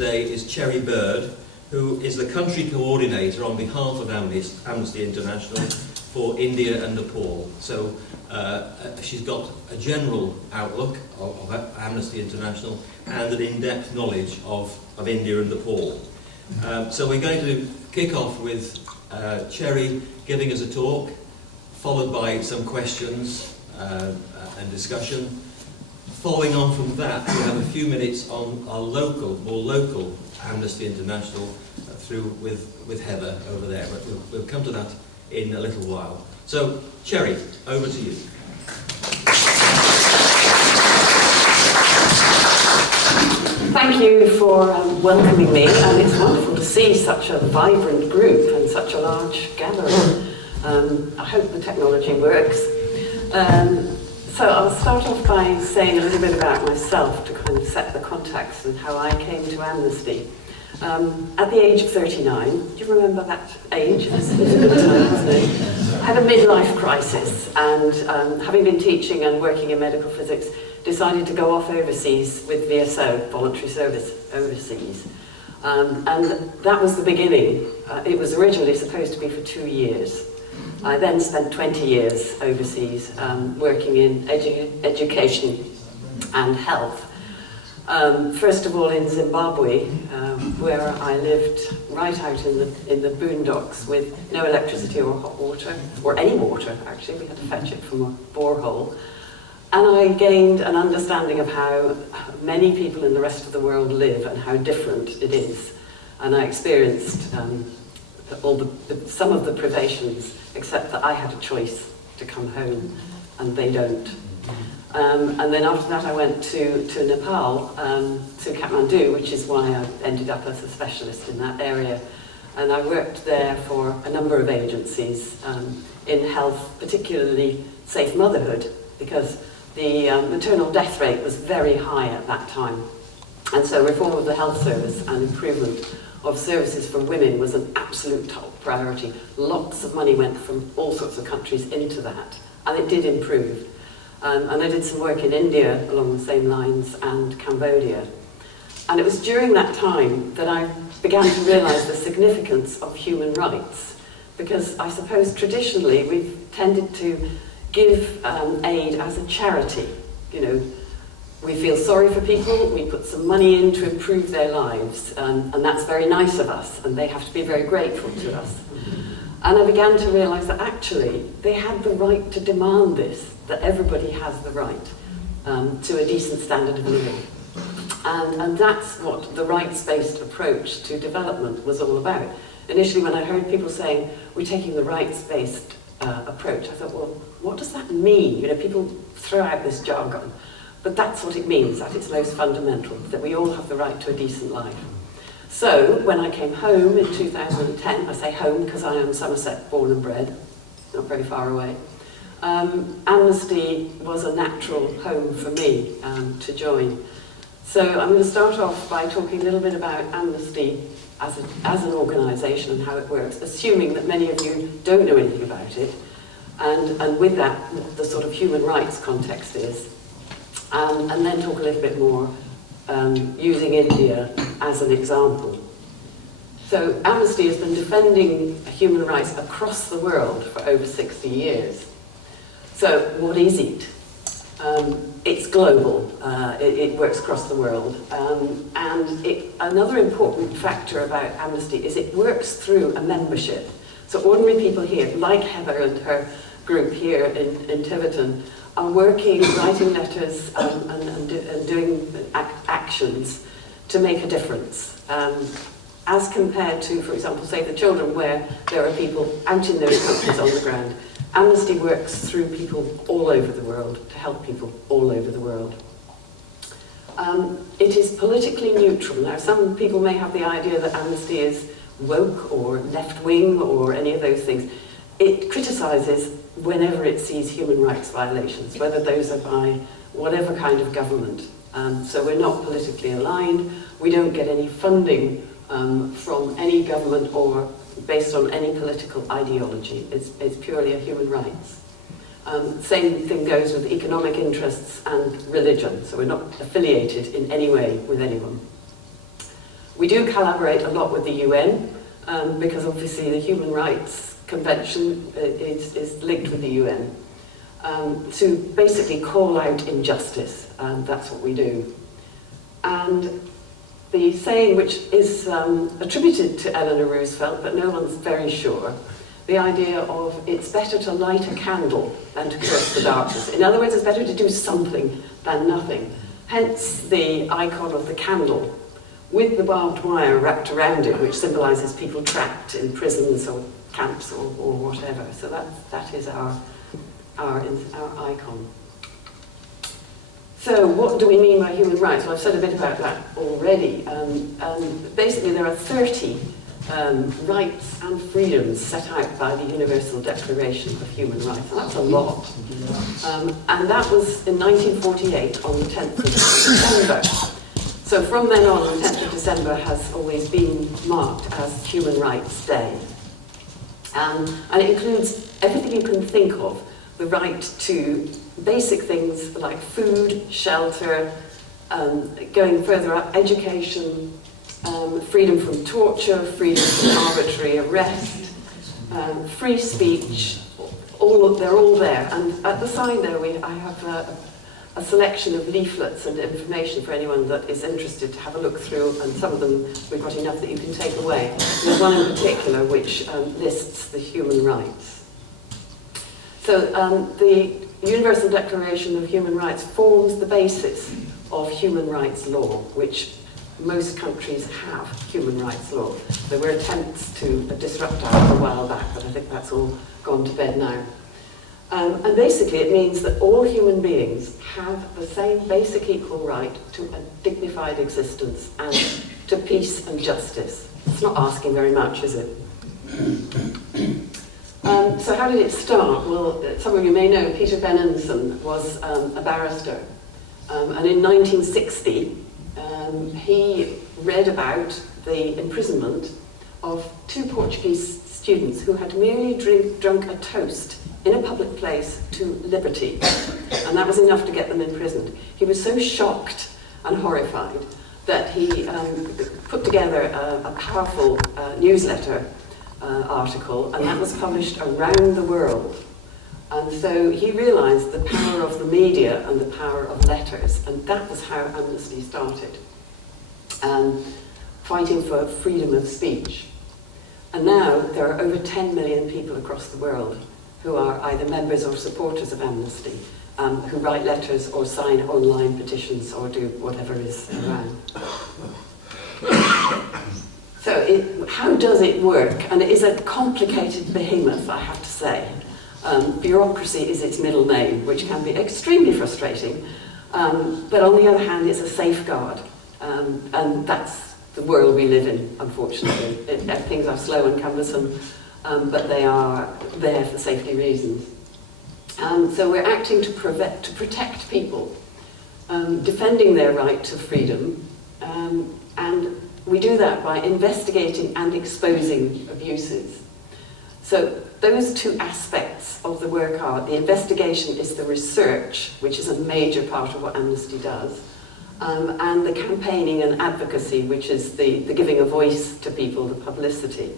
today is Cherry Bird, who is the country coordinator on behalf of Amnesty International for India and Nepal. So she's got a general outlook of Amnesty International and an in-depth knowledge of India and Nepal. So we're going to kick off with Cherry giving us a talk, followed by some questions and discussion. Following on from that, we have a few minutes on our more local Amnesty International through with Heather over there. But we'll come to that in a little while. So, Cherry, over to you. Thank you for welcoming me, and it's wonderful to see such a vibrant group and such a large gathering. I hope the technology works. So I'll start off by saying a little bit about myself to kind of set the context and how I came to Amnesty. At the age of 39, do you remember that age? This was a good time, wasn't it? I had a midlife crisis, and having been teaching and working in medical physics, decided to go off overseas with VSO, voluntary service overseas. And that was the beginning. It was originally supposed to be for 2 years. I then spent 20 years overseas working in education and health. First of all in Zimbabwe, where I lived right out in the boondocks with no electricity or hot water, or any water actually, we had to fetch it from a borehole. And I gained an understanding of how many people in the rest of the world live and how different it is. And I experienced some of the privations, except that I had a choice to come home and they don't. And then after that I went to Nepal, to Kathmandu, which is why I ended up as a specialist in that area. And I worked there for a number of agencies in health, particularly safe motherhood, because the maternal death rate was very high at that time. And so reform of the health service and improvement of services for women was an absolute top priority. Lots of money went from all sorts of countries into that, and it did improve. And I did some work in India along the same lines, and Cambodia. And it was during that time that I began to realise the significance of human rights, because I suppose traditionally we've tended to give aid as a charity. You know, we feel sorry for people, we put some money in to improve their lives, and that's very nice of us, and they have to be very grateful to us. And I began to realise that actually they had the right to demand this, that everybody has the right to a decent standard of living. And that's what the rights-based approach to development was all about. Initially, when I heard people saying, we're taking the rights-based approach, I thought, well, what does that mean? You know, people throw out this jargon, but that's what it means at its most fundamental, that we all have the right to a decent life. So, when I came home in 2010, I say home because I am Somerset born and bred, not very far away, Amnesty was a natural home for me to join. So I'm going to start off by talking a little bit about Amnesty as an organisation and how it works, assuming that many of you don't know anything about it, and with that, the sort of human rights context is, and then talk a little bit more using India as an example. So Amnesty has been defending human rights across the world for over 60 years. So what is it? It's global, it works across the world, and another important factor about Amnesty is it works through a membership. So ordinary people here, like Heather and her group here in Tiverton, are working, writing letters and doing actions to make a difference. As compared to, for example, say the children, where there are people out in those countries on the ground. Amnesty works through people all over the world, to help people all over the world. It is politically neutral. Now, some people may have the idea that Amnesty is woke or left-wing or any of those things. It criticises whenever it sees human rights violations, whether those are by whatever kind of government. So we're not politically aligned. We don't get any funding from any government or based on any political ideology. It's purely a human rights. Same thing goes with economic interests and religion, so we're not affiliated in any way with anyone. We do collaborate a lot with the UN, because obviously the Human Rights Convention is linked with the UN, to basically call out injustice, and that's what we do. And the saying, which is attributed to Eleanor Roosevelt, but no one's very sure, the idea of it's better to light a candle than to curse the darkness. In other words, it's better to do something than nothing. Hence the icon of the candle with the barbed wire wrapped around it, which symbolises people trapped in prisons or camps or whatever. So that is our icon. So what do we mean by human rights? Well, I've said a bit about that already. Basically, there are 30 rights and freedoms set out by the Universal Declaration of Human Rights. And that's a lot. And that was in 1948 on the 10th of December. So from then on, the 10th of December has always been marked as Human Rights Day. And it includes everything you can think of, the right to basic things like food, shelter, going further up, education, freedom from torture, freedom from arbitrary arrest, free speech, they're all there. And at the side there, I have a selection of leaflets and information for anyone that is interested to have a look through, and some of them we've got enough that you can take away. There's one in particular which lists the human rights. So the Universal Declaration of Human Rights forms the basis of human rights law, which most countries have human rights law. There were attempts to disrupt that a while back, but I think that's all gone to bed now. And basically it means that all human beings have the same basic equal right to a dignified existence and to peace and justice. It's not asking very much, is it? So how did it start? Well, some of you may know Peter Benenson was a barrister. And in 1960, he read about the imprisonment of 2 Portuguese students who had merely drunk a toast in a public place to liberty, and that was enough to get them imprisoned. He was so shocked and horrified that he put together a powerful newsletter article, and that was published around the world. And so he realised the power of the media and the power of letters, and that was how Amnesty started, fighting for freedom of speech. And now there are over 10 million people across the world who are either members or supporters of Amnesty, who write letters or sign online petitions or do whatever is around. So how does it work? And it is a complicated behemoth, I have to say. Bureaucracy is its middle name, which can be extremely frustrating, but on the other hand, it's a safeguard. And that's the world we live in, unfortunately. Things are slow and cumbersome, but they are there for safety reasons. So we're acting to protect people, defending their right to freedom, and we do that by investigating and exposing abuses. So those 2 aspects of the work are, the investigation is the research, which is a major part of what Amnesty does, and the campaigning and advocacy, which is the giving a voice to people, the publicity.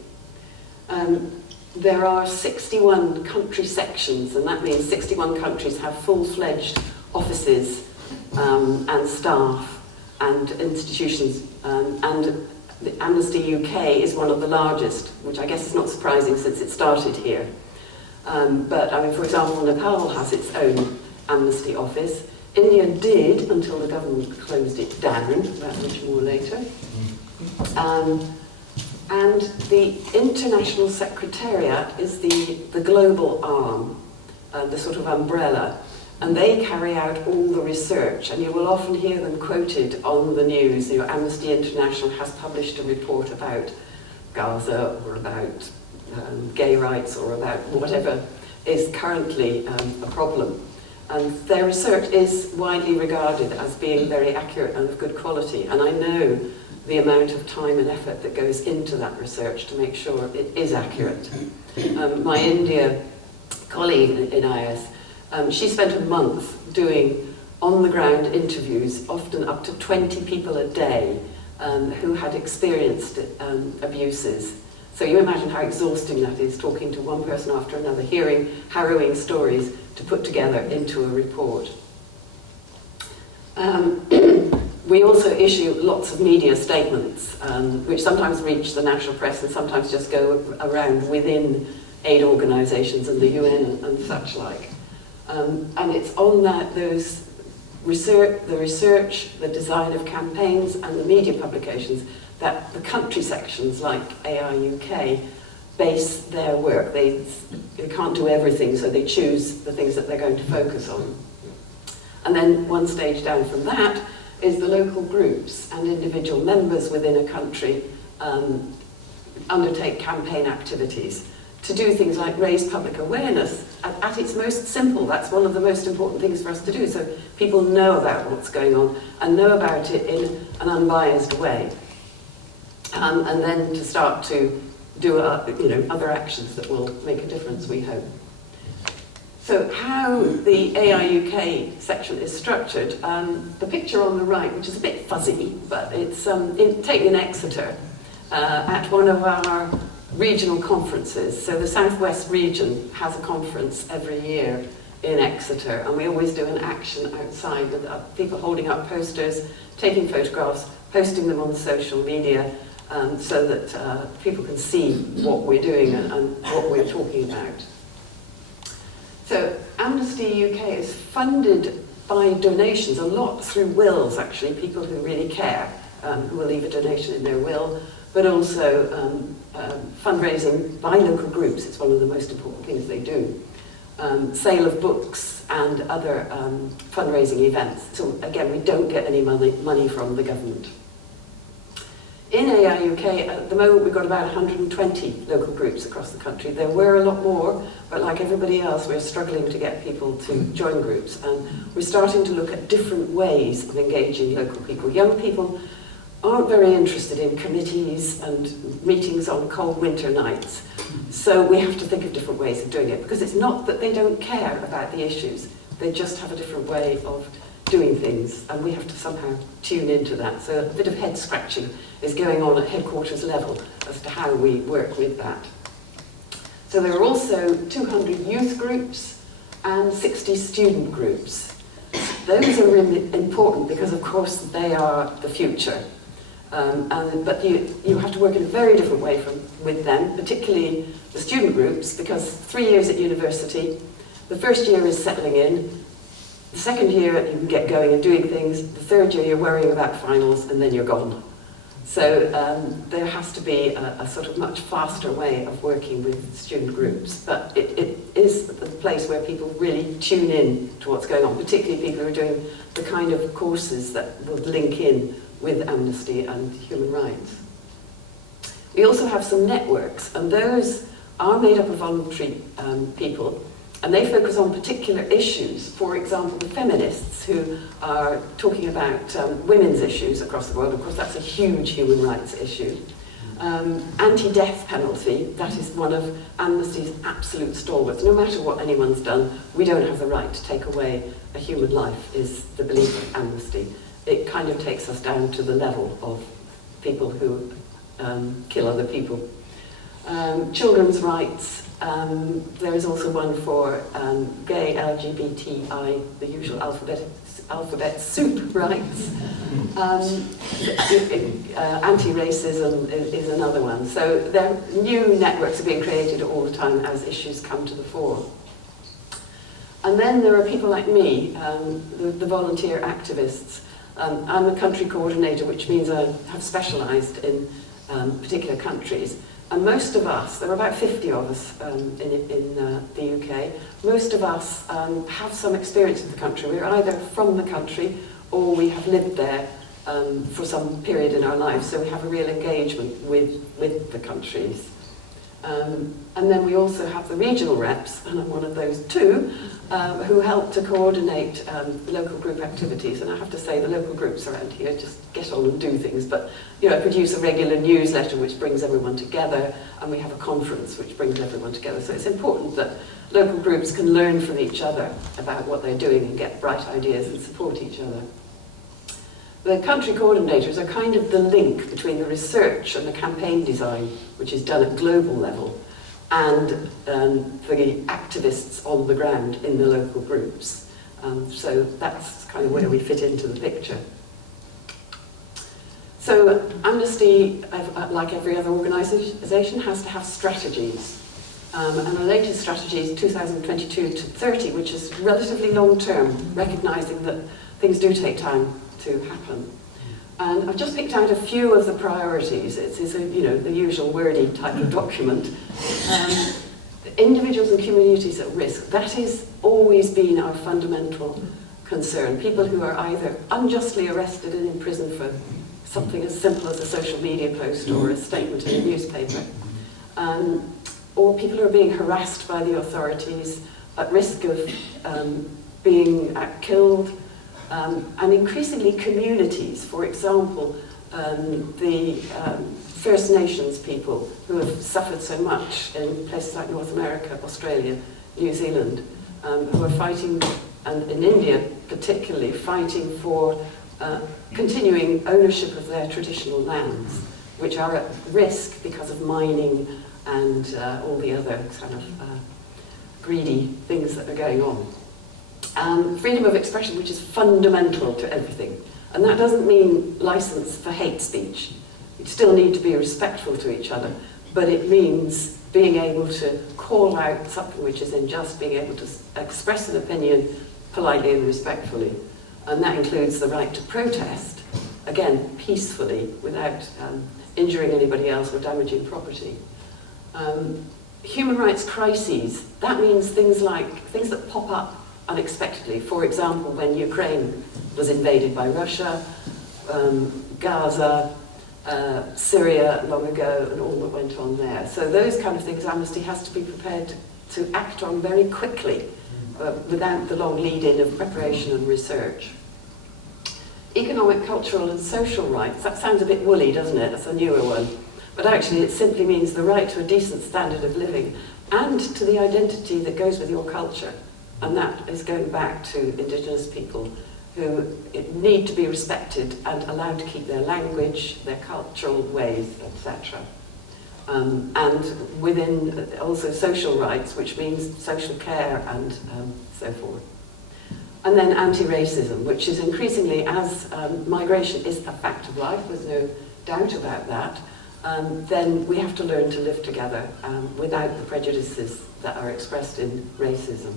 There are 61 country sections, and that means 61 countries have full-fledged offices and staff and institutions, and the Amnesty UK is one of the largest, which I guess is not surprising since it started here. But I mean, for example, Nepal has its own Amnesty office. India did until the government closed it down, about which more later. And the International Secretariat is the global arm, the sort of umbrella, and they carry out all the research, and you will often hear them quoted on the news. You know, Amnesty International has published a report about Gaza, or about gay rights, or about whatever is currently a problem. And their research is widely regarded as being very accurate and of good quality, and I know the amount of time and effort that goes into that research to make sure it is accurate. My India colleague in IS, she spent a month doing on-the-ground interviews, often up to 20 people a day, who had experienced abuses. So you imagine how exhausting that is, talking to one person after another, hearing harrowing stories to put together into a report. We also issue lots of media statements, which sometimes reach the national press and sometimes just go around within aid organisations and the UN and such like. And it's on that, those the research, the design of campaigns and the media publications that the country sections like AI UK base their work. They can't do everything, so they choose the things that they're going to focus on. And then one stage down from that is the local groups and individual members within a country undertake campaign activities to do things like raise public awareness. At its most simple, that's one of the most important things for us to do, so people know about what's going on and know about it in an unbiased way. And then to start to do other actions that will make a difference, we hope. So how the AI UK section is structured, the picture on the right, which is a bit fuzzy, but it's taken in Exeter at one of our regional conferences. So the Southwest region has a conference every year in Exeter, and we always do an action outside with people holding up posters, taking photographs, posting them on social media, so that people can see what we're doing and what we're talking about. So Amnesty UK is funded by donations, a lot through wills actually, people who really care, who will leave a donation in their will, but also fundraising by local groups. It's one of the most important things they do. Sale of books and other fundraising events. So again, we don't get any money from the government. In AI UK, at the moment, we've got about 120 local groups across the country. There were a lot more, but like everybody else, we're struggling to get people to join groups. And we're starting to look at different ways of engaging local people. Young people aren't very interested in committees and meetings on cold winter nights. So we have to think of different ways of doing it, because it's not that they don't care about the issues. They just have a different way of doing things, and we have to somehow tune into that. So a bit of head scratching is going on at headquarters level as to how we work with that. So there are also 200 youth groups and 60 student groups. Those are really important because, of course, they are the future. But you have to work in a very different way with them, particularly the student groups, because 3 years at university, the first year is settling in, the second year you can get going and doing things, the third year you're worrying about finals, and then you're gone. So there has to be a sort of much faster way of working with student groups, but it is the place where people really tune in to what's going on, particularly people who are doing the kind of courses that will link in with Amnesty and human rights. We also have some networks, and those are made up of voluntary people, and they focus on particular issues. For example, the feminists who are talking about women's issues across the world. Of course, that's a huge human rights issue. Anti-death penalty, that is one of Amnesty's absolute stalwarts. No matter what anyone's done, we don't have the right to take away a human life, is the belief of Amnesty. It kind of takes us down to the level of people who kill other people. Children's rights, there is also one for gay, LGBTI, the usual alphabet soup rights. Anti-racism is another one. So there, new networks are being created all the time as issues come to the fore. And then there are people like me, the volunteer activists. I'm a country coordinator, which means I have specialised in particular countries. And most of us, there are about 50 of us in the UK, most of us have some experience of the country. We're either from the country or we have lived there for some period in our lives, so we have a real engagement with the countries. And then we also have the regional reps, and I'm one of those too, who help to coordinate local group activities. And I have to say, the local groups around here just get on and do things. But I produce a regular newsletter which brings everyone together, and we have a conference which brings everyone together. So it's important that local groups can learn from each other about what they're doing and get bright ideas and support each other. The country coordinators are kind of the link between the research and the campaign design, which is done at global level, and the activists on the ground in the local groups. So that's kind of where we fit into the picture. So Amnesty, like every other organisation, has to have strategies. And our latest strategy is 2022 to 30, which is relatively long-term, recognising that things do take time to happen. And I've just picked out a few of the priorities. It's the usual wordy type of document. Individuals and communities at risk, that has always been our fundamental concern. People who are either unjustly arrested and imprisoned for something as simple as a social media post or a statement in a newspaper, or people who are being harassed by the authorities, at risk of being killed, and increasingly communities, for example, the First Nations people who have suffered so much in places like North America, Australia, New Zealand, who are fighting, and in India particularly, fighting for continuing ownership of their traditional lands, which are at risk because of mining and all the other kind of greedy things that are going on. Freedom of expression, which is fundamental to everything. And that doesn't mean license for hate speech. You still need to be respectful to each other, but it means being able to call out something which is unjust, being able to express an opinion politely and respectfully. And that includes the right to protest, again, peacefully, without injuring anybody else or damaging property. Human rights crises, that means things that pop up unexpectedly. For example, when Ukraine was invaded by Russia, Gaza, Syria long ago, and all that went on there. So those kind of things Amnesty has to be prepared to act on very quickly, without the long lead-in of preparation and research. Economic, cultural and social rights, that sounds a bit woolly, doesn't it? That's a newer one. But actually it simply means the right to a decent standard of living and to the identity that goes with your culture. And that is going back to Indigenous people who need to be respected and allowed to keep their language, their cultural ways, etc. And within also social rights, which means social care and so forth. And then anti-racism, which is increasingly, as migration is a fact of life, there's no doubt about that, then we have to learn to live together without the prejudices that are expressed in racism.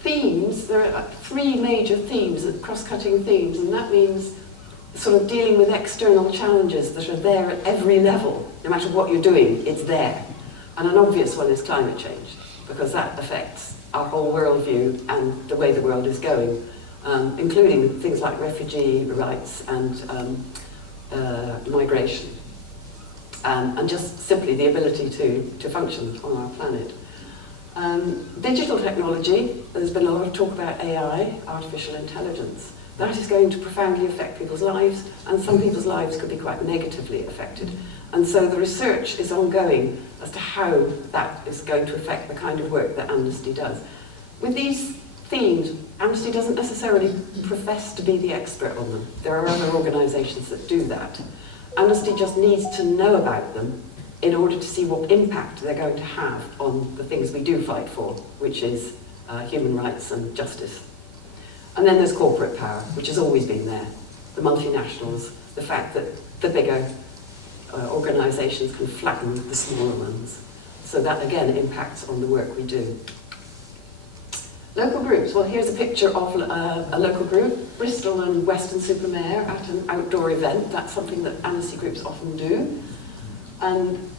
Themes, there are three major themes, cross-cutting themes, and that means sort of dealing with external challenges that are there at every level. No matter what you're doing, it's there. And an obvious one is climate change, because that affects our whole worldview and the way the world is going, including things like refugee rights and migration, and just simply the ability to function on our planet. Digital technology, there's been a lot of talk about AI, artificial intelligence. That is going to profoundly affect people's lives, and some people's lives could be quite negatively affected. And so the research is ongoing as to how that is going to affect the kind of work that Amnesty does. With these themes, Amnesty doesn't necessarily profess to be the expert on them. There are other organisations that do that. Amnesty just needs to know about them in order to see what impact they're going to have on the things we do fight for, which is human rights and justice. And then there's corporate power, which has always been there. The multinationals, the fact that the bigger organisations can flatten the smaller ones. So that again impacts on the work we do. Local groups, well here's a picture of a local group, Bristol and Weston-super-Mare at an outdoor event. That's something that Amnesty groups often do. And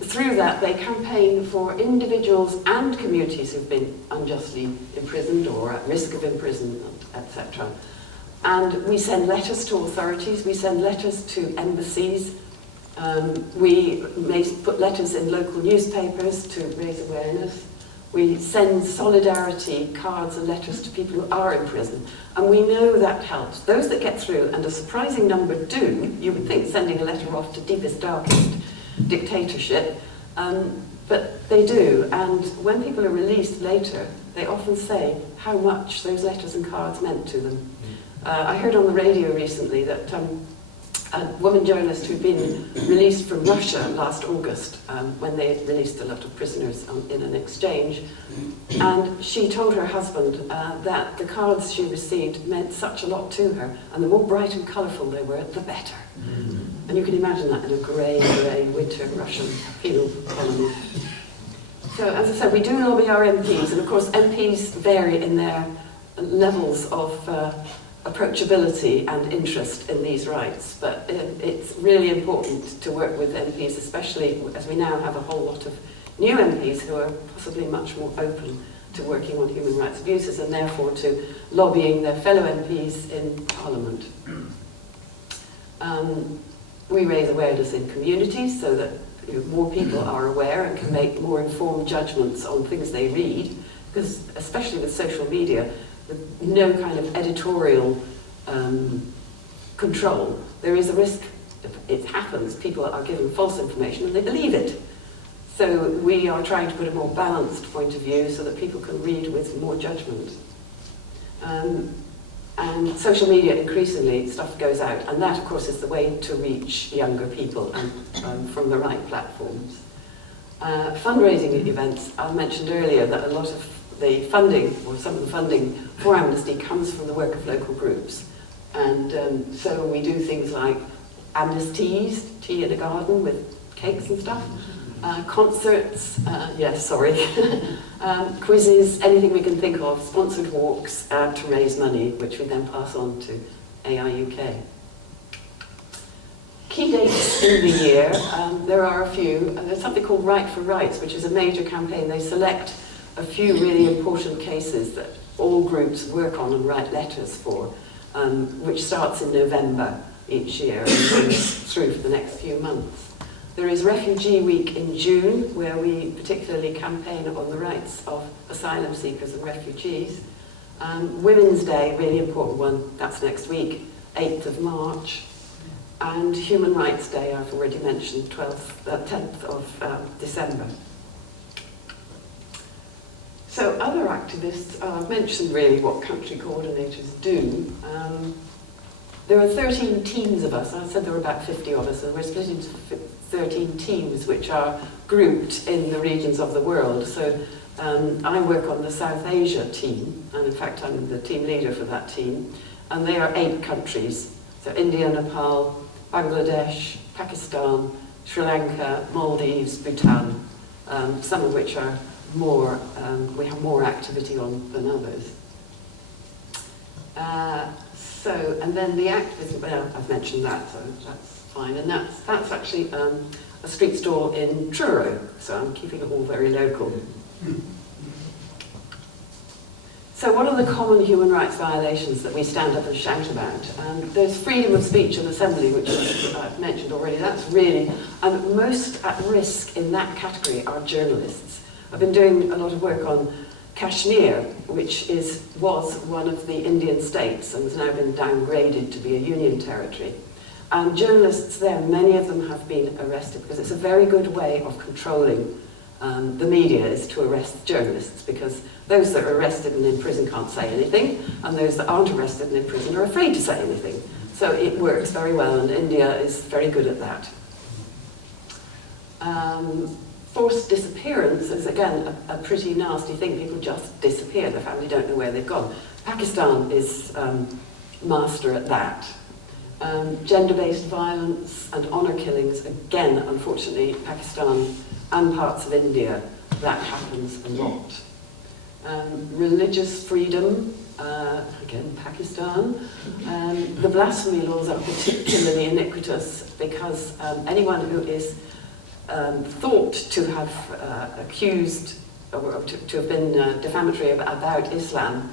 through that they campaign for individuals and communities who've been unjustly imprisoned or at risk of imprisonment, etc. And we send letters to authorities, we send letters to embassies, we may put letters in local newspapers to raise awareness. We send solidarity cards and letters to people who are in prison, and we know that helps. Those that get through, and a surprising number do, you would think sending a letter off to deepest, darkest dictatorship, but they do. And when people are released later, they often say how much those letters and cards meant to them. I heard on the radio recently that a woman journalist who'd been released from Russia last August, when they released a lot of prisoners in an exchange, and she told her husband that the cards she received meant such a lot to her, and the more bright and colourful they were, the better. And you can imagine that in a grey winter Russian penal colony. So, as I said, we do lobby our MPs, and of course MPs vary in their levels of approachability and interest in these rights, but it's really important to work with MPs, especially as we now have a whole lot of new MPs who are possibly much more open to working on human rights abuses and therefore to lobbying their fellow MPs in Parliament. We raise awareness in communities so that more people are aware and can make more informed judgments on things they read, because especially with social media, with no kind of editorial control, there is a risk if it happens, people are given false information and they believe it. So we are trying to put a more balanced point of view so that people can read with more judgment. And social media, increasingly, stuff goes out, and that, of course, is the way to reach younger people and from the right platforms. Fundraising events, I mentioned earlier that a lot of the funding, or some of the funding for Amnesty, comes from the work of local groups. And so we do things like Amnesties, tea in a garden with cakes and stuff, concerts, quizzes, anything we can think of, sponsored walks to raise money, which we then pass on to AIUK. Key dates in the year, there are a few. There's something called Right for Rights, which is a major campaign. They select a few really important cases that all groups work on and write letters for, which starts in November each year and runs through for the next few months. There is Refugee Week in June, where we particularly campaign on the rights of asylum seekers and refugees. Women's Day, really important one, that's next week, 8th of March. And Human Rights Day, I've already mentioned, 10th of December. So other activists, I've mentioned really what country coordinators do. There are 13 teams of us. I said there were about 50 of us, and we're split into 13 teams which are grouped in the regions of the world. So I work on the South Asia team, and in fact I'm the team leader for that team, and they are 8 countries. So India, Nepal, Bangladesh, Pakistan, Sri Lanka, Maldives, Bhutan, some of which are more, we have more activity on than others. And then the activism, well, I've mentioned that, so that's fine. And that's actually a street stall in Truro, so I'm keeping it all very local. So what are the common human rights violations that we stand up and shout about? There's freedom of speech and assembly, which I've mentioned already. That's really, and most at risk in that category are journalists. I've been doing a lot of work on Kashmir, which was one of the Indian states and has now been downgraded to be a union territory. And journalists there, many of them have been arrested because it's a very good way of controlling the media, is to arrest journalists, because those that are arrested and in prison can't say anything, and those that aren't arrested and in prison are afraid to say anything. So it works very well, and India is very good at that. Forced disappearance is, again, a pretty nasty thing. People just disappear. Their family don't know where they've gone. Pakistan is master at that. Gender-based violence and honour killings, again, unfortunately, Pakistan and parts of India, that happens a lot. Religious freedom, again, Pakistan. The blasphemy laws are particularly iniquitous because anyone who is thought to have accused or to have been defamatory about Islam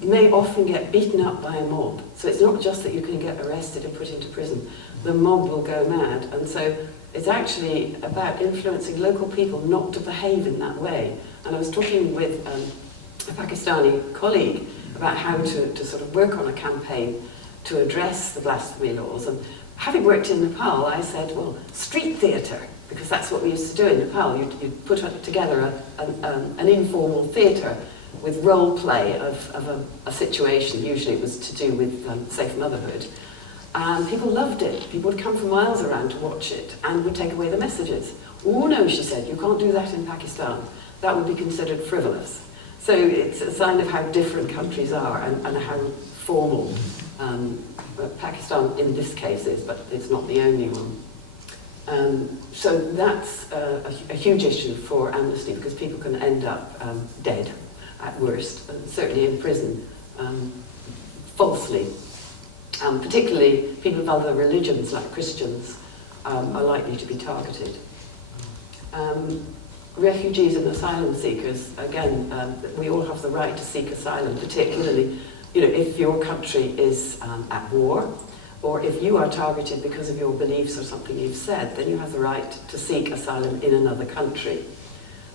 may often get beaten up by a mob. So it's not just that you can get arrested and put into prison. The mob will go mad. And so it's actually about influencing local people not to behave in that way. And I was talking with a Pakistani colleague about how to sort of work on a campaign to address the blasphemy laws. And having worked in Nepal, I said, well, street theatre, because that's what we used to do in Nepal. You'd put together an informal theatre with role play of a situation. Usually it was to do with safe motherhood. And people loved it. People would come from miles around to watch it and would take away the messages. Oh no, she said, you can't do that in Pakistan. That would be considered frivolous. So it's a sign of how different countries are and how formal Pakistan in this case is, but it's not the only one. So that's a huge issue for Amnesty, because people can end up dead at worst, and certainly in prison, falsely. Particularly people of other religions like Christians are likely to be targeted. Refugees and asylum seekers, again, we all have the right to seek asylum, particularly if your country is at war, or if you are targeted because of your beliefs or something you've said, then you have the right to seek asylum in another country.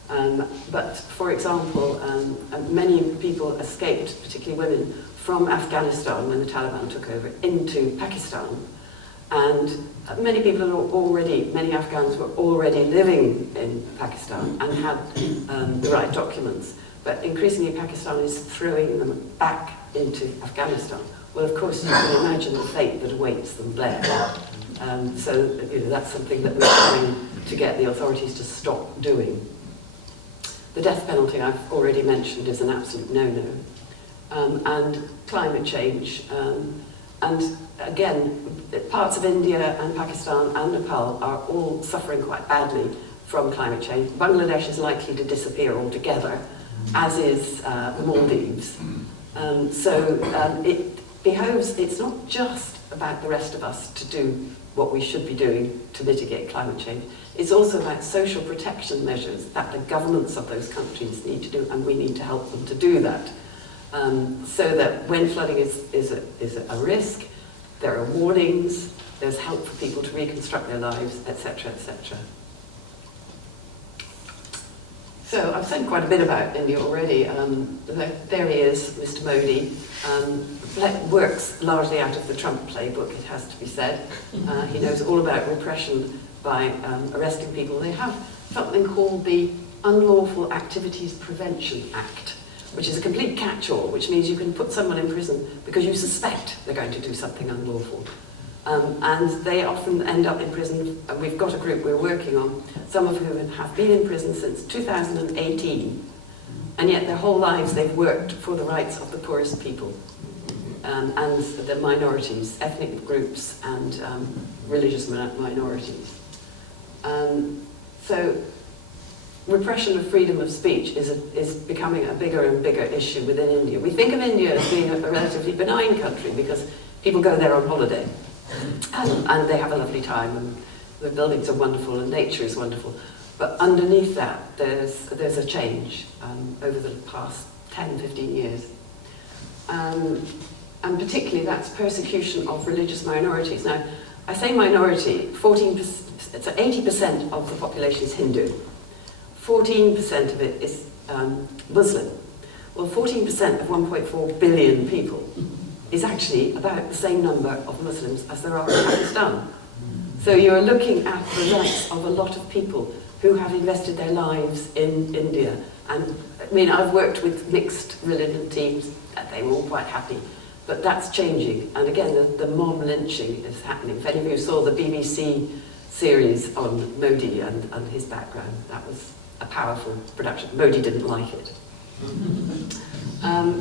But, for example, many people escaped, particularly women, from Afghanistan when the Taliban took over into Pakistan. And many Afghans were already living in Pakistan and had the right documents. But increasingly Pakistan is throwing them back into Afghanistan. Well, of course, you can imagine the fate that awaits them there. So that's something that we're trying to get the authorities to stop doing. The death penalty I've already mentioned is an absolute no-no. And climate change. And again, parts of India and Pakistan and Nepal are all suffering quite badly from climate change. Bangladesh is likely to disappear altogether, as is the Maldives. It's not just about the rest of us to do what we should be doing to mitigate climate change. It's also about social protection measures that the governments of those countries need to do, and we need to help them to do that. So that when flooding is a risk, there are warnings, there's help for people to reconstruct their lives, etc., etc. So I've said quite a bit about India already. There he is, Mr. Modi. Works largely out of the Trump playbook, it has to be said. He knows all about repression by arresting people. They have something called the Unlawful Activities Prevention Act, which is a complete catch-all, which means you can put someone in prison because you suspect they're going to do something unlawful. And they often end up in prison, and we've got a group we're working on, some of whom have been in prison since 2018, and yet their whole lives they've worked for the rights of the poorest people, and the minorities, ethnic groups and religious minorities. So repression of freedom of speech is becoming a bigger and bigger issue within India. We think of India as being a relatively benign country because people go there on holiday and they have a lovely time and the buildings are wonderful and nature is wonderful. But underneath that, there's a change over the past 10, 15 years. And particularly that's persecution of religious minorities. Now, I say minority, 80% of the population is Hindu. 14% of it is Muslim. Well, 14% of 1.4 billion people is actually about the same number of Muslims as there are in Pakistan. So you're looking at the rights of a lot of people who have invested their lives in India. And I mean, I've worked with mixed religion teams, they were all quite happy. But that's changing. And again, the mob lynching is happening. If any of you saw the BBC series on Modi and his background, that was a powerful production. Modi didn't like it.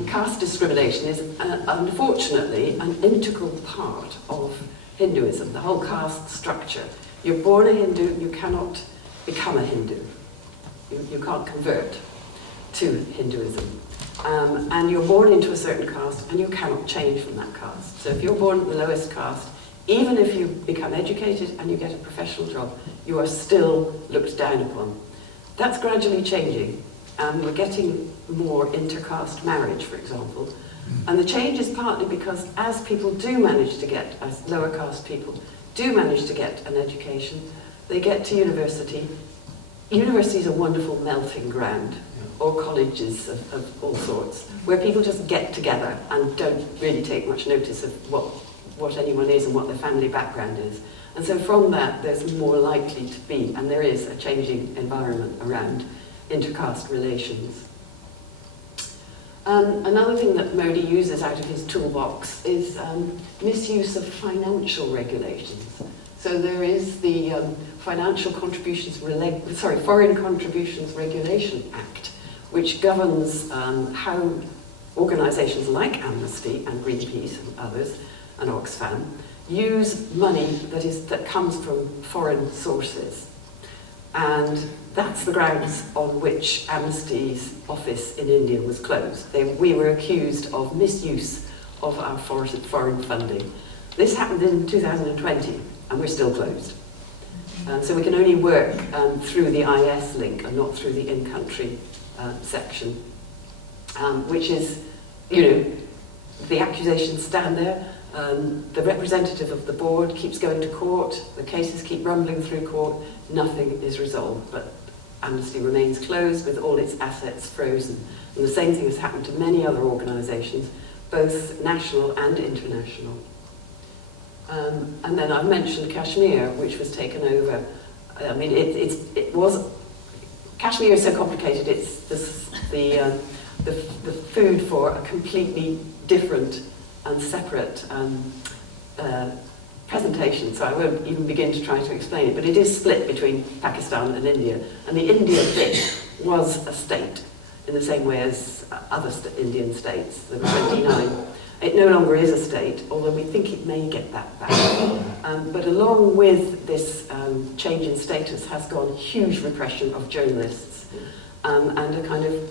Caste discrimination is, unfortunately, an integral part of Hinduism, the whole caste structure. You're born a Hindu, you cannot become a Hindu. You can't convert to Hinduism. And you're born into a certain caste, and you cannot change from that caste. So if you're born at the lowest caste, even if you become educated and you get a professional job, you are still looked down upon. That's gradually changing. We're getting more intercaste marriage, for example. And the change is partly because as people do manage to get, as lower caste people do manage to get an education, they get to university. University is a wonderful melting ground, or colleges of all sorts, where people just get together and don't really take much notice of what anyone is and what their family background is. And so from that, there's more likely to be, and there is, a changing environment around intercaste relations. Another thing that Modi uses out of his toolbox is misuse of financial regulations. So there is the Foreign Contributions Regulation Act, which governs how organisations like Amnesty and Greenpeace and others, and Oxfam, use money that comes from foreign sources. And that's the grounds on which Amnesty's office in India was closed. We were accused of misuse of our foreign funding. This happened in 2020, and we're still closed. So we can only work through the IS link and not through the in-country section, which is, the accusations stand there. The representative of the board keeps going to court, the cases keep rumbling through court, nothing is resolved, but Amnesty remains closed with all its assets frozen. And the same thing has happened to many other organisations, both national and international. And then I've mentioned Kashmir, which was taken over. I mean, Kashmir is so complicated, it's the food for a completely different and separate presentation, so I won't even begin to try to explain it, but it is split between Pakistan and India, and the India bit was a state in the same way as other Indian states. There were 29. It no longer is a state, although we think it may get that back. But along with this change in status has gone huge repression of journalists and a kind of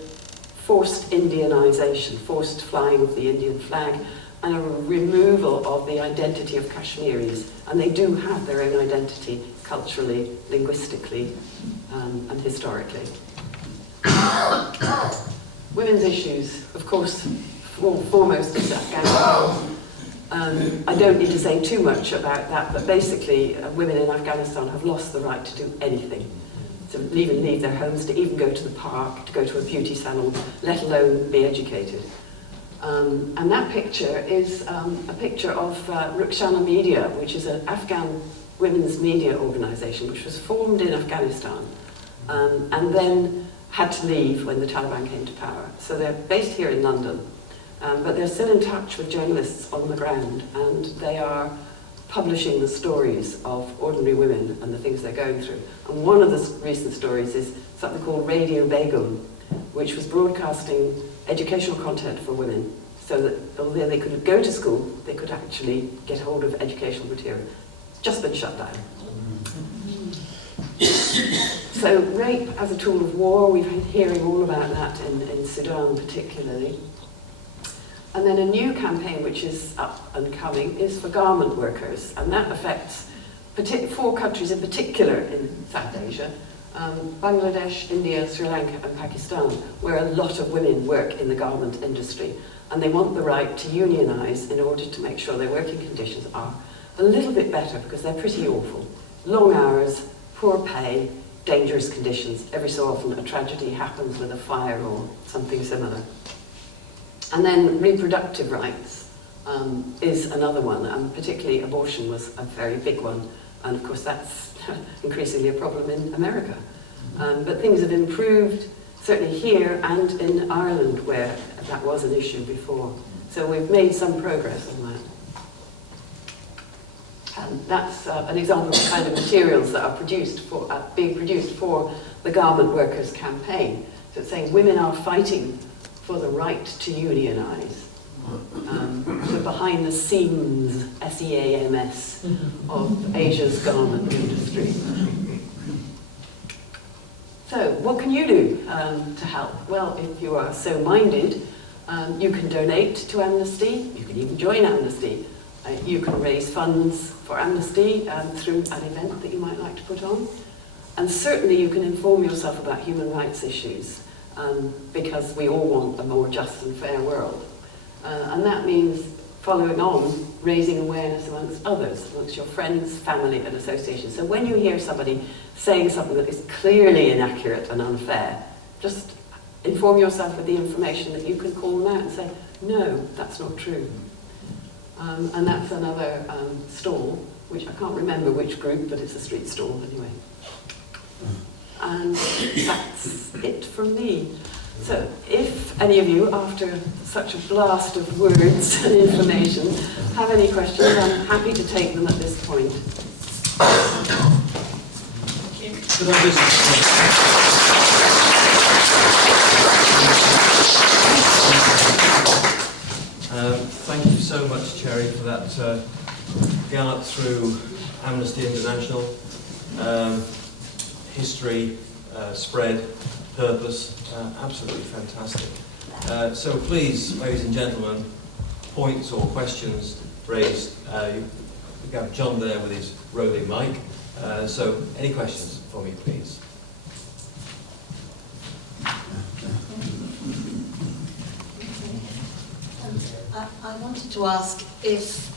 forced Indianization, forced flying of the Indian flag, and a removal of the identity of Kashmiris. And they do have their own identity culturally, linguistically, and historically. Women's issues, of course, foremost is Afghanistan. I don't need to say too much about that, but basically women in Afghanistan have lost the right to do anything. To even leave their homes, to even go to the park, to go to a beauty salon, let alone be educated. And that picture is a picture of Rukshana Media, which is an Afghan women's media organisation which was formed in Afghanistan and then had to leave when the Taliban came to power. So they're based here in London, but they're still in touch with journalists on the ground, and they are publishing the stories of ordinary women and the things they're going through. And one of the recent stories is something called Radio Begum, which was broadcasting educational content for women, so that although they could go to school, they could actually get hold of educational material. Just been shut down. So rape as a tool of war, we've been hearing all about that in Sudan particularly. And then a new campaign which is up and coming is for garment workers, and that affects 4 countries in particular in South Asia, Bangladesh, India, Sri Lanka and Pakistan, where a lot of women work in the garment industry, and they want the right to unionise in order to make sure their working conditions are a little bit better, because they're pretty awful. Long hours, poor pay, dangerous conditions. Every so often a tragedy happens with a fire or something similar. And then reproductive rights is another one, and particularly abortion was a very big one. And of course that's increasingly a problem in America. But things have improved, certainly here and in Ireland, where that was an issue before. So we've made some progress on that. And that's an example of the kind of materials that are being produced for the Garment Workers campaign. So it's saying women are fighting for the right to unionise. So behind the scenes, SEAMS, of Asia's garment industry. So what can you do to help? Well, if you are so minded, you can donate to Amnesty, you can even join Amnesty. You can raise funds for Amnesty through an event that you might like to put on. And certainly you can inform yourself about human rights issues, because we all want a more just and fair world. And that means following on, raising awareness amongst others, amongst your friends, family and associations. So when you hear somebody saying something that is clearly inaccurate and unfair, just inform yourself with the information that you can call them out and say, no, that's not true. And that's another stall, which I can't remember which group, but it's a street stall anyway. And that's it from me. So, if any of you, after such a blast of words and information, have any questions, I'm happy to take them at this point. Could I just... thank you so much, Cherry, for that gallop through Amnesty International. History, spread, purpose, absolutely fantastic. So please, ladies and gentlemen, points or questions raised. We have John there with his roving mic. So any questions for me, please? I wanted to ask if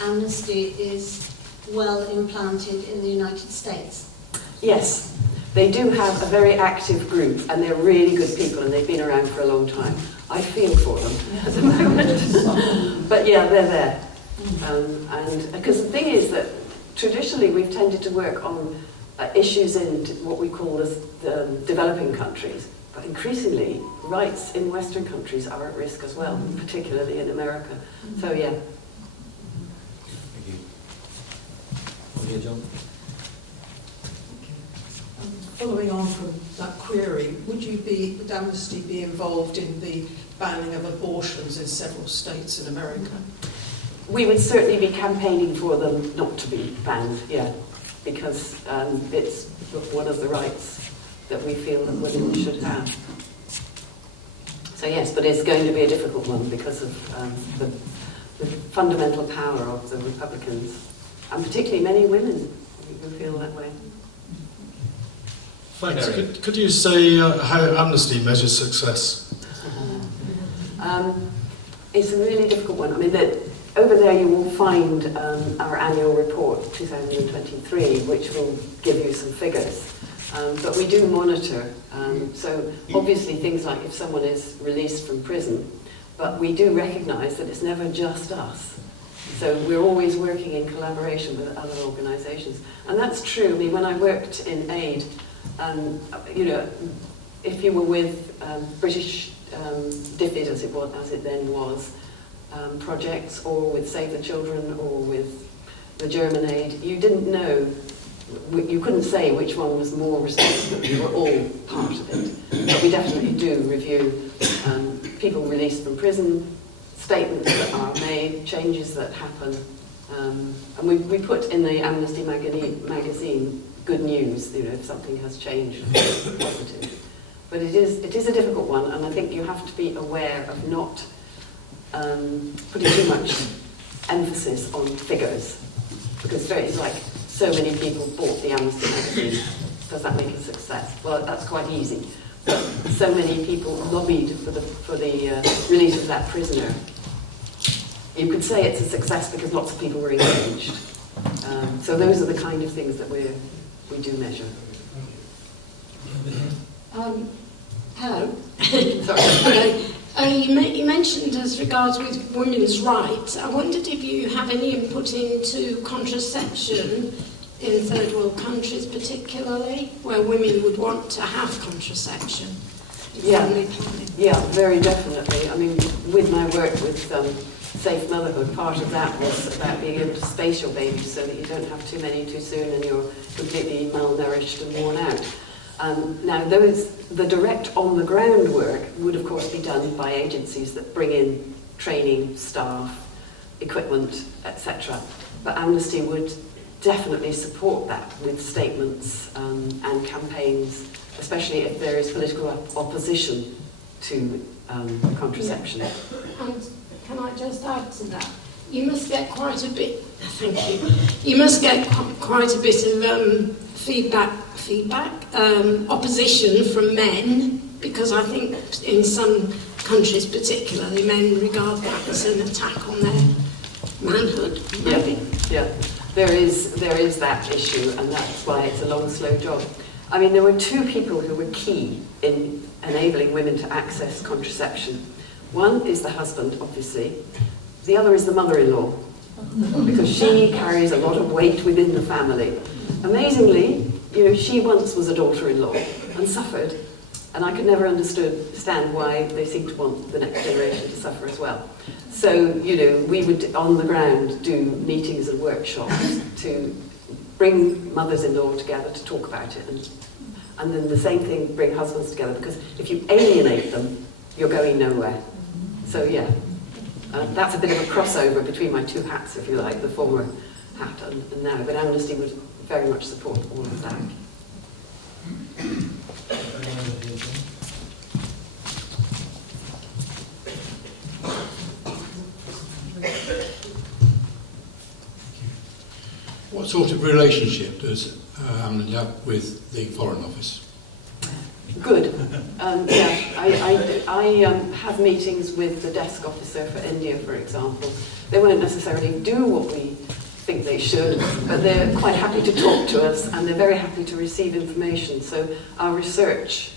Amnesty is well implanted in the United States. Yes, they do have a very active group, and they're really good people, and they've been around for a long time. I feel for them at the moment. But yeah, they're there. And because the thing is that traditionally we've tended to work on issues in what we call the developing countries. But increasingly, rights in Western countries are at risk as well, particularly in America. So yeah. Thank you. Over here, John. Following on from that query, would Amnesty be involved in the banning of abortions in several states in America? We would certainly be campaigning for them not to be banned, yeah, because it's one of the rights that we feel that women should have. So yes, but it's going to be a difficult one because of the fundamental power of the Republicans, and particularly many women who feel that way. Thanks. Could you say how Amnesty measures success? It's a really difficult one. I mean, over there you will find our annual report 2023, which will give you some figures. But we do monitor. So obviously things like if someone is released from prison, but we do recognise that it's never just us. So we're always working in collaboration with other organisations. And that's true. I mean, when I worked in aid, you know, if you were with British DFID, as it then was, projects, or with Save the Children, or with the German aid, you didn't know, you couldn't say which one was more responsible. We were all part of it. But we definitely do review people released from prison, statements that are made, changes that happen. And we put in the Amnesty magazine good news, you know, if something has changed, positive. But it is a difficult one, and I think you have to be aware of not putting too much emphasis on figures, because it's like so many people bought the Amnesty magazine. Does that make a success? Well, that's quite easy. But so many people lobbied for the release of that prisoner. You could say it's a success because lots of people were engaged. So those are the kind of things that we do measure. Hello. Sorry. Hello. You mentioned as regards with women's rights. I wondered if you have any input into contraception in third world countries, particularly where women would want to have contraception. Yeah, very definitely. I mean, with my work with Safe Motherhood, part of that was about being able to space your babies so that you don't have too many too soon and you're completely malnourished and worn out. Now, the direct on-the-ground work would, of course, be done by agencies that bring in training, staff, equipment, etc. But Amnesty would definitely support that with statements and campaigns, especially if there is political opposition to contraception. Yeah. And can I just add to that? You must get quite a bit. Thank you. You must get quite a bit of opposition from men, because I think in some countries, particularly, men regard that as an attack on their manhood. Maybe. Yeah. There is that issue, and that's why it's a long, slow job. I mean, there were two people who were key in enabling women to access contraception. One is the husband, obviously. The other is the mother-in-law, because she carries a lot of weight within the family. Amazingly, you know, she once was a daughter-in-law and suffered And I could never understand why they seem to want the next generation to suffer as well. So, you know, we would, on the ground, do meetings and workshops to bring mothers-in-law together to talk about it. And then the same thing, bring husbands together, because if you alienate them, you're going nowhere. So, yeah, that's a bit of a crossover between my two hats, if you like, the former hat and now. But Amnesty would very much support all of that. What sort of relationship does Amnesty have with the Foreign Office? Good. Yeah, I have meetings with the desk officer for India, for example. They won't necessarily do what we think they should, but they're quite happy to talk to us, and they're very happy to receive information. So our research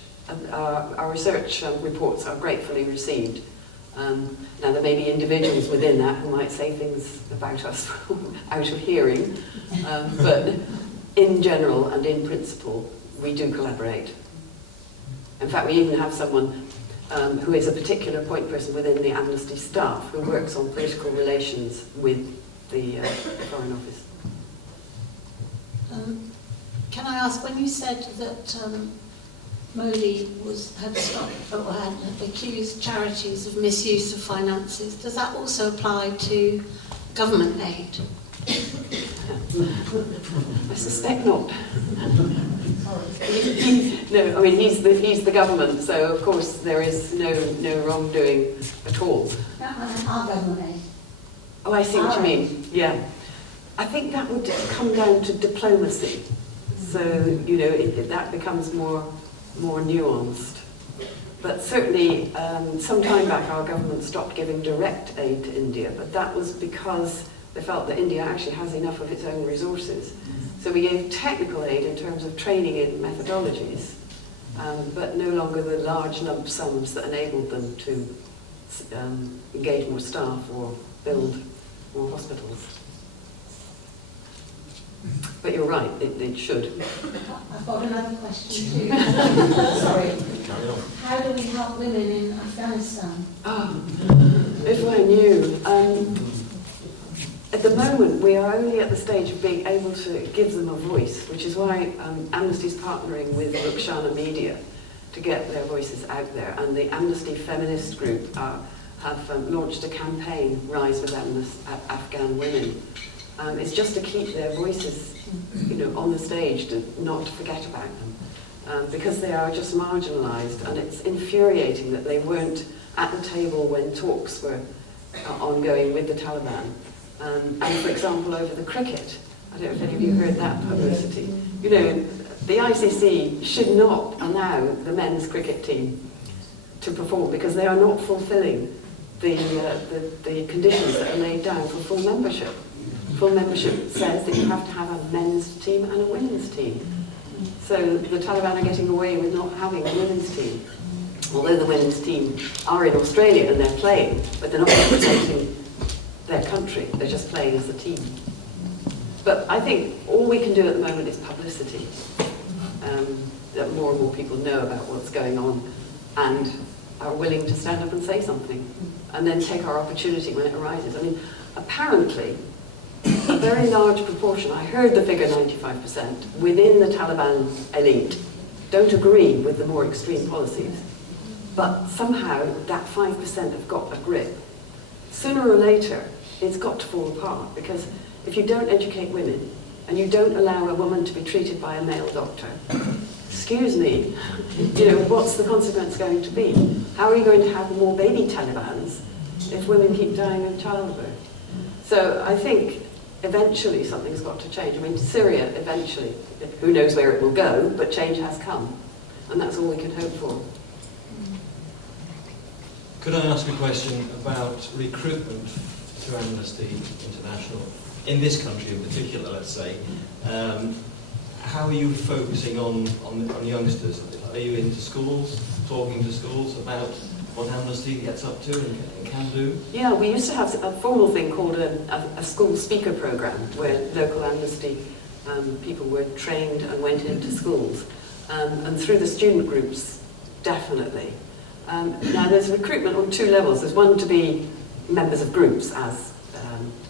reports are gratefully received. Now there may be individuals within that who might say things about us out of hearing, but in general and in principle, we do collaborate. In fact, we even have someone who is a particular point person within the Amnesty staff who works on political relations with the Foreign Office. Can I ask, when you said that Modi had accused charities of misuse of finances, does that also apply to government aid? I suspect not. No, I mean he's the government, so of course there is no wrongdoing at all. Our government aid. Oh, I see what you mean. Yeah, I think that would come down to diplomacy. So you know that becomes more nuanced. But certainly, some time back, our government stopped giving direct aid to India, but that was because they felt that India actually has enough of its own resources. So we gave technical aid in terms of training in methodologies, but no longer the large lump sums that enabled them to engage more staff or build more hospitals. But you're right, it should. I've got another question too. Sorry. How do we help women in Afghanistan? Oh, if I knew. At the moment, we are only at the stage of being able to give them a voice, which is why Amnesty is partnering with Rukshana Media to get their voices out there. And the Amnesty feminist group have launched a campaign, Rise with Afghan Women. It's just to keep their voices, you know, on the stage, to not forget about them, because they are just marginalised, and it's infuriating that they weren't at the table when talks were ongoing with the Taliban. And for example, over the cricket, I don't know if any of you heard that publicity. You know, the ICC should not allow the men's cricket team to perform because they are not fulfilling the conditions that are laid down for full membership. Full membership says that you have to have a men's team and a women's team. So the Taliban are getting away with not having a women's team. Although the women's team are in Australia and they're playing, but they're not representing their country, they're just playing as a team. But I think all we can do at the moment is publicity. That more and more people know about what's going on and are willing to stand up and say something, and then take our opportunity when it arises. I mean, apparently, a very large proportion, I heard the figure 95%, within the Taliban elite don't agree with the more extreme policies. But somehow that 5% have got a grip. Sooner or later, it's got to fall apart, because if you don't educate women and you don't allow a woman to be treated by a male doctor, excuse me, you know, what's the consequence going to be? How are you going to have more baby Talibans if women keep dying in childbirth? So I think eventually something's got to change. I mean, Syria eventually, who knows where it will go, but change has come. And that's all we can hope for. Could I ask a question about recruitment to Amnesty International, in this country in particular, let's say? How are you focusing on youngsters? Are you into schools, talking to schools about what Amnesty gets up to and can do? Yeah, we used to have a formal thing called a school speaker program, where local Amnesty people were trained and went into schools. And through the student groups, definitely. Now, there's recruitment on 2 levels. There's one to be members of groups as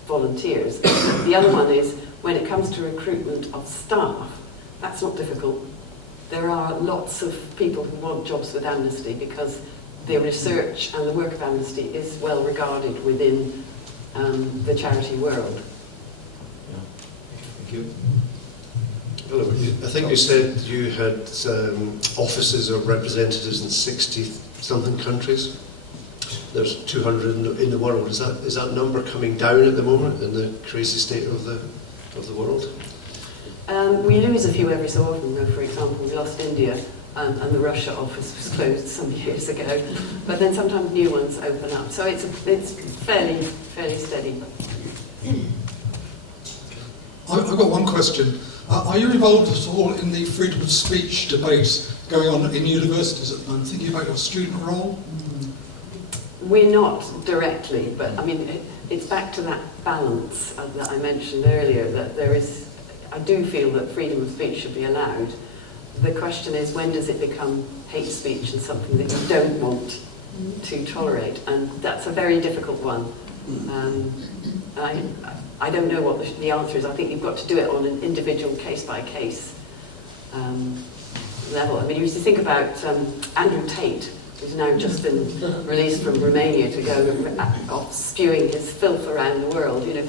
volunteers. The other one is when it comes to recruitment of staff. That's not difficult. There are lots of people who want jobs with Amnesty because the research and the work of Amnesty is well regarded within the charity world. Yeah. Thank you. Hello. I think you said you had offices or representatives in 60-something countries. There's 200 in the world. Is that number coming down at the moment in the crazy state of the world? We lose a few every so often. For example, we lost India, and the Russia office was closed some years ago. But then sometimes new ones open up. So it's fairly steady. I've got one question. Are you involved at all in the freedom of speech debates going on in universities at the moment, thinking about your student role? We're not directly, but I mean, it's back to that balance that I mentioned earlier, that there is, I do feel that freedom of speech should be allowed. The question is, when does it become hate speech and something that you don't want to tolerate? And that's a very difficult one. I don't know what the answer is. I think you've got to do it on an individual case-by-case level. I mean, you used to think about Andrew Tate, who's now just been released from Romania to go off spewing his filth around the world. You know,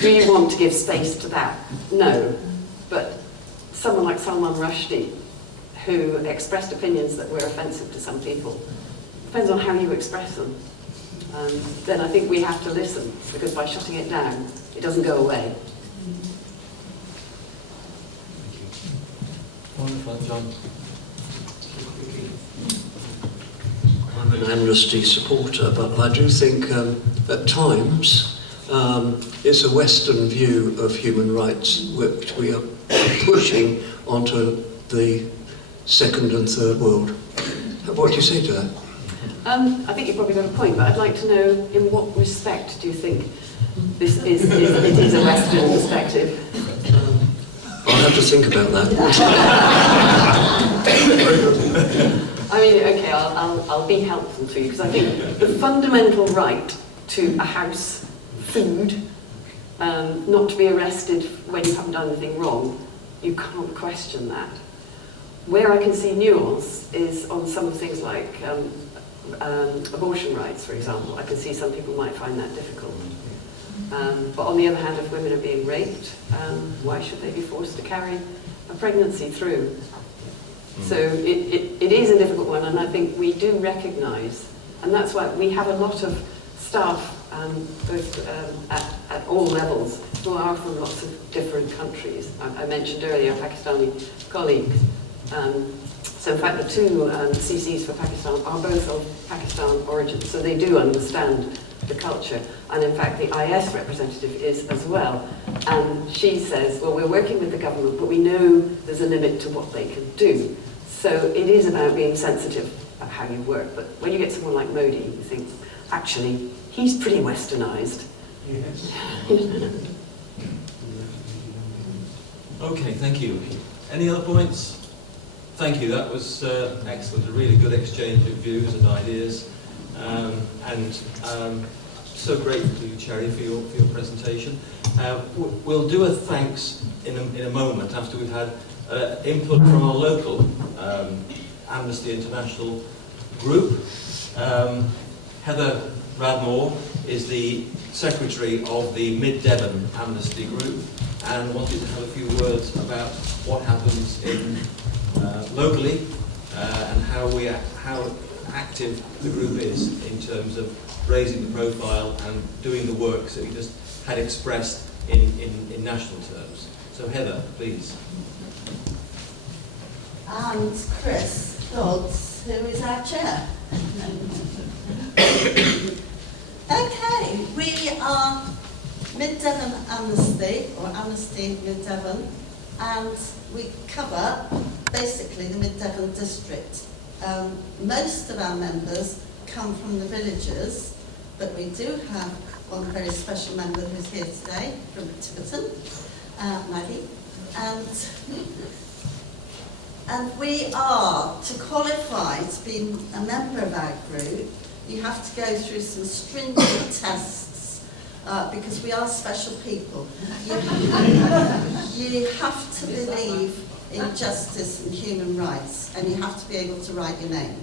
do you want to give space to that? No. But someone like Salman Rushdie, who expressed opinions that were offensive to some people, depends on how you express them. Then I think we have to listen, because by shutting it down, it doesn't go away. Thank you. Wonderful, John. I'm an Amnesty supporter, but I do think at times it's a Western view of human rights which we are pushing onto the second and third world. What do you say to that? I think you've probably got a point, but I'd like to know in what respect do you think this is a Western perspective? I'll have to think about that. I mean, okay, I'll be helpful to you, because I think the fundamental right to a house, food, not to be arrested when you haven't done anything wrong, you can't question that. Where I can see nuance is on some of things like abortion rights, for example. I can see some people might find that difficult. But on the other hand, if women are being raped, why should they be forced to carry a pregnancy through? So it is a difficult one, and I think we do recognise, and that's why we have a lot of staff, both at all levels, who are from lots of different countries. I mentioned earlier Pakistani colleagues. So in fact the 2 CCs for Pakistan are both of Pakistan origin, so they do understand the culture. And in fact the IS representative is as well. And she says, well, we're working with the government, but we know there's a limit to what they can do. So it is about being sensitive about how you work. But when you get someone like Modi, you think, actually, he's pretty westernized. Yes. Okay, thank you. Any other points? Thank you, that was excellent, a really good exchange of views and ideas. So grateful to you, Cherry, for your presentation. We'll do a thanks in a moment after we've had input from our local Amnesty International group. Heather Radmore is the secretary of the Mid-Devon Amnesty group and wanted to have a few words about what happens in locally and how active the group is in terms of raising the profile and doing the work that we just had expressed in national terms. So Heather, please. And Chris Dodds, who is our chair. Okay, we are Mid-Devon Amnesty, or Amnesty Mid-Devon, and we cover basically the Mid-Devon district. Most of our members come from the villages, but we do have one very special member who's here today from Tiverton, Maggie, and And we are, to qualify to be a member of our group, you have to go through some stringent tests, because we are special people. You have to believe in justice and human rights, and you have to be able to write your name.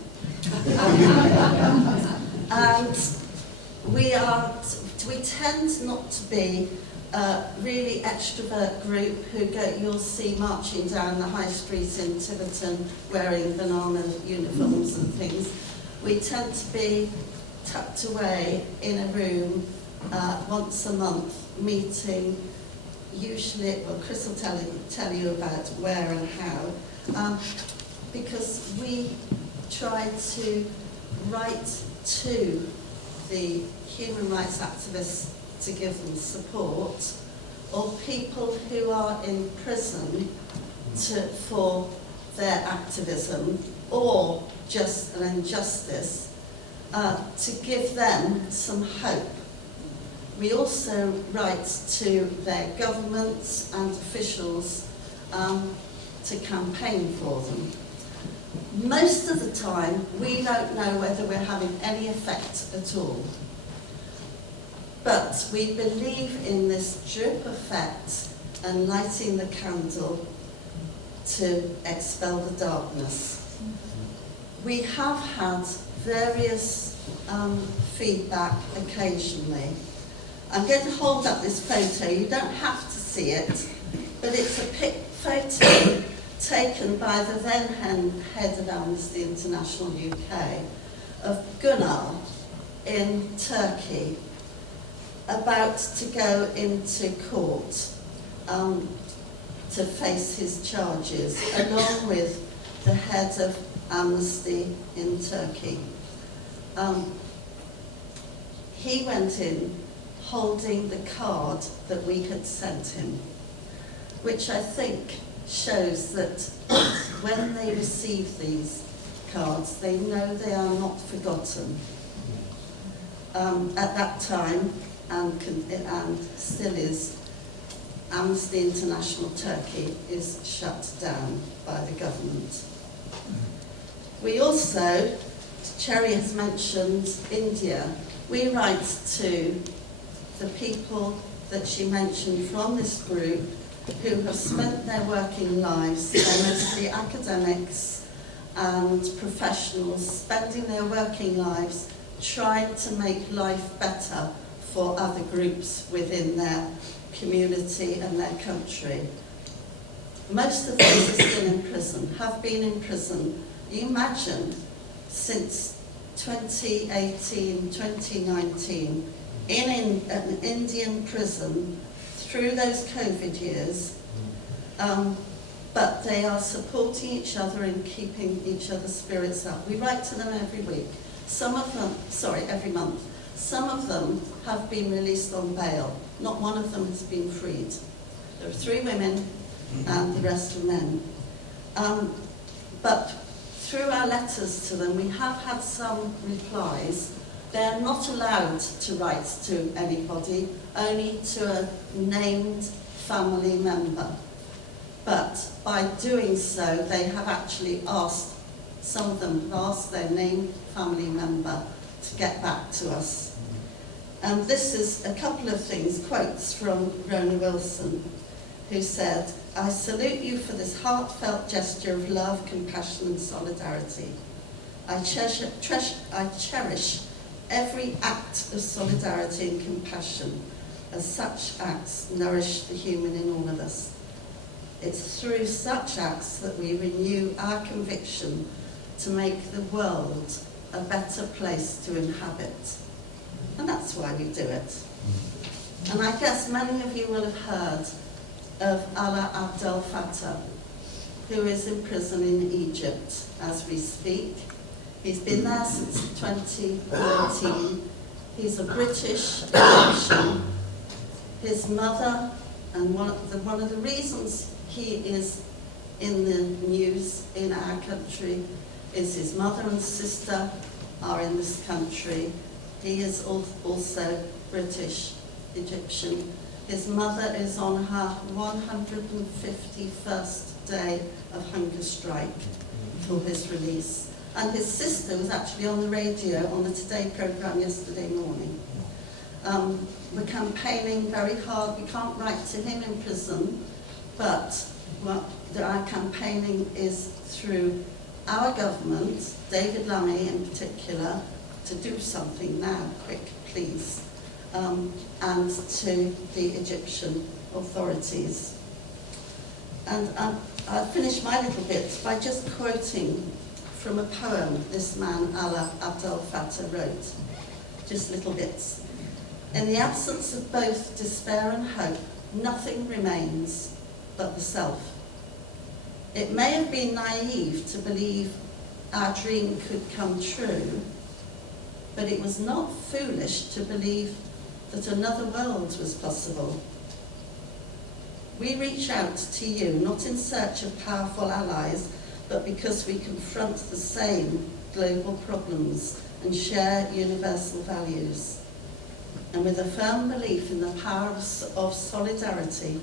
And we tend not to be a really extrovert group who you'll see marching down the high street in Tiverton wearing banana uniforms and things. We tend to be tucked away in a room once a month, meeting. Usually, well, Chris will tell you about where and how, because we try to write to the human rights activists to give them support, or people who are in prison for their activism, or just an injustice, to give them some hope. We also write to their governments and officials to campaign for them. Most of the time, we don't know whether we're having any effect at all. But we believe in this drip effect and lighting the candle to expel the darkness. We have had various feedback occasionally. I'm going to hold up this photo. You don't have to see it, but it's a photo taken by the then head of Amnesty International UK of Gunnar in Turkey, about to go into court to face his charges, along with the head of Amnesty in Turkey. He went in holding the card that we had sent him, which I think shows that when they receive these cards, they know they are not forgotten. At that time, and still is, Amnesty International Turkey is shut down by the government. We also, Cherry has mentioned India, we write to the people that she mentioned from this group who have spent their working lives, they're mostly academics and professionals, spending their working lives trying to make life better for other groups within their community and their country. Most of those are still in prison, have been in prison, you imagine, since 2018, 2019, in an Indian prison through those COVID years, but they are supporting each other and keeping each other's spirits up. We write to them every week. Every month. Some of them have been released on bail. Not one of them has been freed. There are 3 women and the rest are men. But through our letters to them, we have had some replies. They are not allowed to write to anybody, only to a named family member. But by doing so, they have actually asked, some of them have asked their named family member to get back to us. And this is a couple of things, quotes from Rona Wilson, who said, "I salute you for this heartfelt gesture of love, compassion and solidarity. I cherish every act of solidarity and compassion, as such acts nourish the human in all of us. It's through such acts that we renew our conviction to make the world a better place to inhabit." And that's why we do it. And I guess many of you will have heard of Alaa Abdel Fattah, who is in prison in Egypt as we speak. He's been there since 2013. He's a British Egyptian. His mother, and one of the reasons he is in the news in our country is his mother and sister are in this country. He is also British Egyptian. His mother is on her 151st day of hunger strike for his release. And his sister was actually on the radio on the Today programme yesterday morning. We're campaigning very hard. We can't write to him in prison, but our campaigning is through our government, David Lammy in particular, to do something now, quick, please, and to the Egyptian authorities. And I'll finish my little bit by just quoting from a poem this man, Alaa Abdel Fattah, wrote. Just little bits. In the absence of both despair and hope, nothing remains but the self. It may have been naive to believe our dream could come true, but it was not foolish to believe that another world was possible. We reach out to you, not in search of powerful allies, but because we confront the same global problems and share universal values. And with a firm belief in the power of solidarity,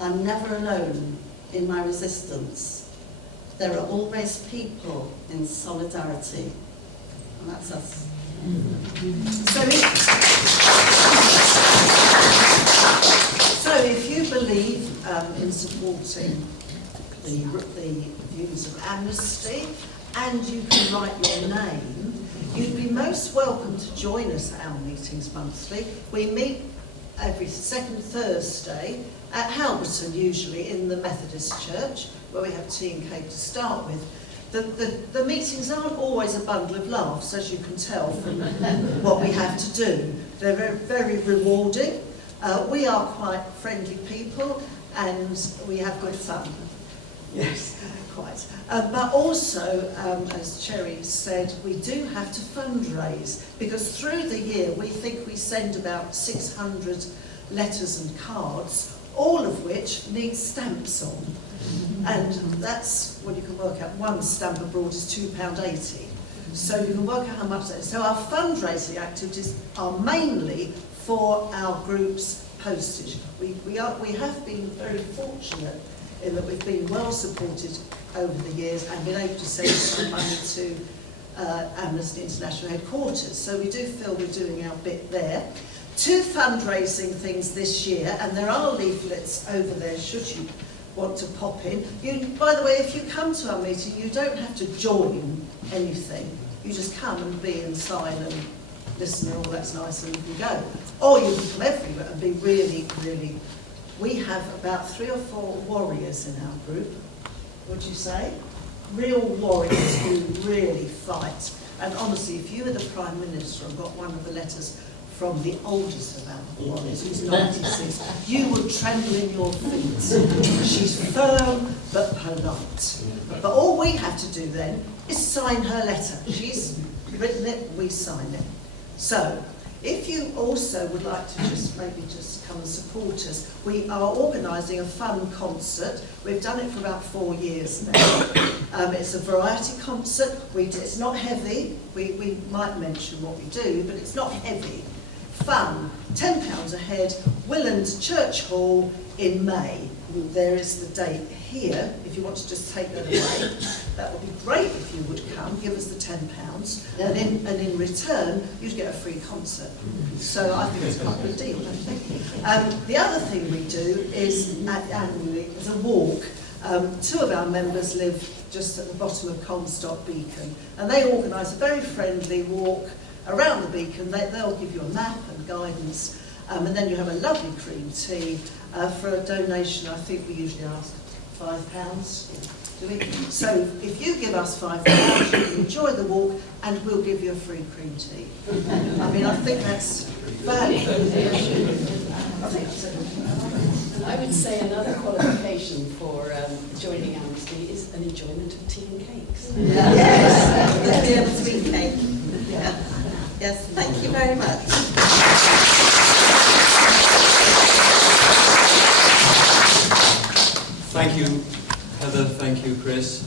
I'm never alone in my resistance. There are always people in solidarity. And that's us. So if you believe in supporting the views of Amnesty, and you can write your name, you'd be most welcome to join us at our meetings monthly. We meet every second Thursday at Halberton, usually in the Methodist Church, where we have tea and cake to start with. The meetings aren't always a bundle of laughs, as you can tell from what we have to do. They're very, very rewarding. We are quite friendly people, and we have good fun. Yes, quite. But also, as Cherry said, we do have to fundraise, because through the year we think we send about 600 letters and cards, all of which need stamps on. And that's what you can work out. One stamp abroad is £2.80. So you can work out how much that is. So our fundraising activities are mainly for our group's postage. We have been very fortunate in that we've been well supported over the years and been able to send some money to Amnesty International headquarters. So we do feel we're doing our bit there. Two fundraising things this year, and there are leaflets over there should you want to pop in. By the way, if you come to our meeting, you don't have to join anything. You just come and be and sign and listen, and all that's nice, and you can go. Or you can come everywhere and be really, really... We have about 3 or 4 warriors in our group, would you say? Real warriors who really fight. And honestly, if you were the Prime Minister and got one of the letters from the oldest of our warriors, who's 96, you would tremble in your feet. She's firm but polite. But all we have to do then is sign her letter. She's written it, we sign it. So, if you also would like to just come and support us, we are organising a fun concert. We've done it for about 4 years now. It's a variety concert. It's not heavy. We might mention what we do, but it's not heavy. Fun. £10 a head. Willand Church Hall in May. There is the date here. If you want to just take that away, that would be great if you would come. Give us the £10, and in return, you'd get a free concert. So I think it's quite a good deal, don't you think? The other thing we do is annually is a walk. 2 of our members live just at the bottom of Comstock Beacon, and they organise a very friendly walk around the beacon. They'll give you a map and guidance, and then you have a lovely cream tea for a donation. I think we usually ask £5, do we? So if you give us £5, you can enjoy the walk, and we'll give you a free cream tea. I mean, I think that's valuable. I think so. I would say another qualification for joining Amnesty is an enjoyment of tea and cakes. Yes, be able to eat cake. Yeah. Yes, thank you very much. Thank you, Heather, thank you, Chris,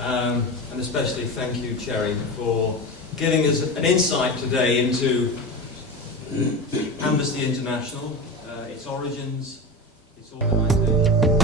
and especially thank you, Cherry, for giving us an insight today into Amnesty International, its origins, its organisation.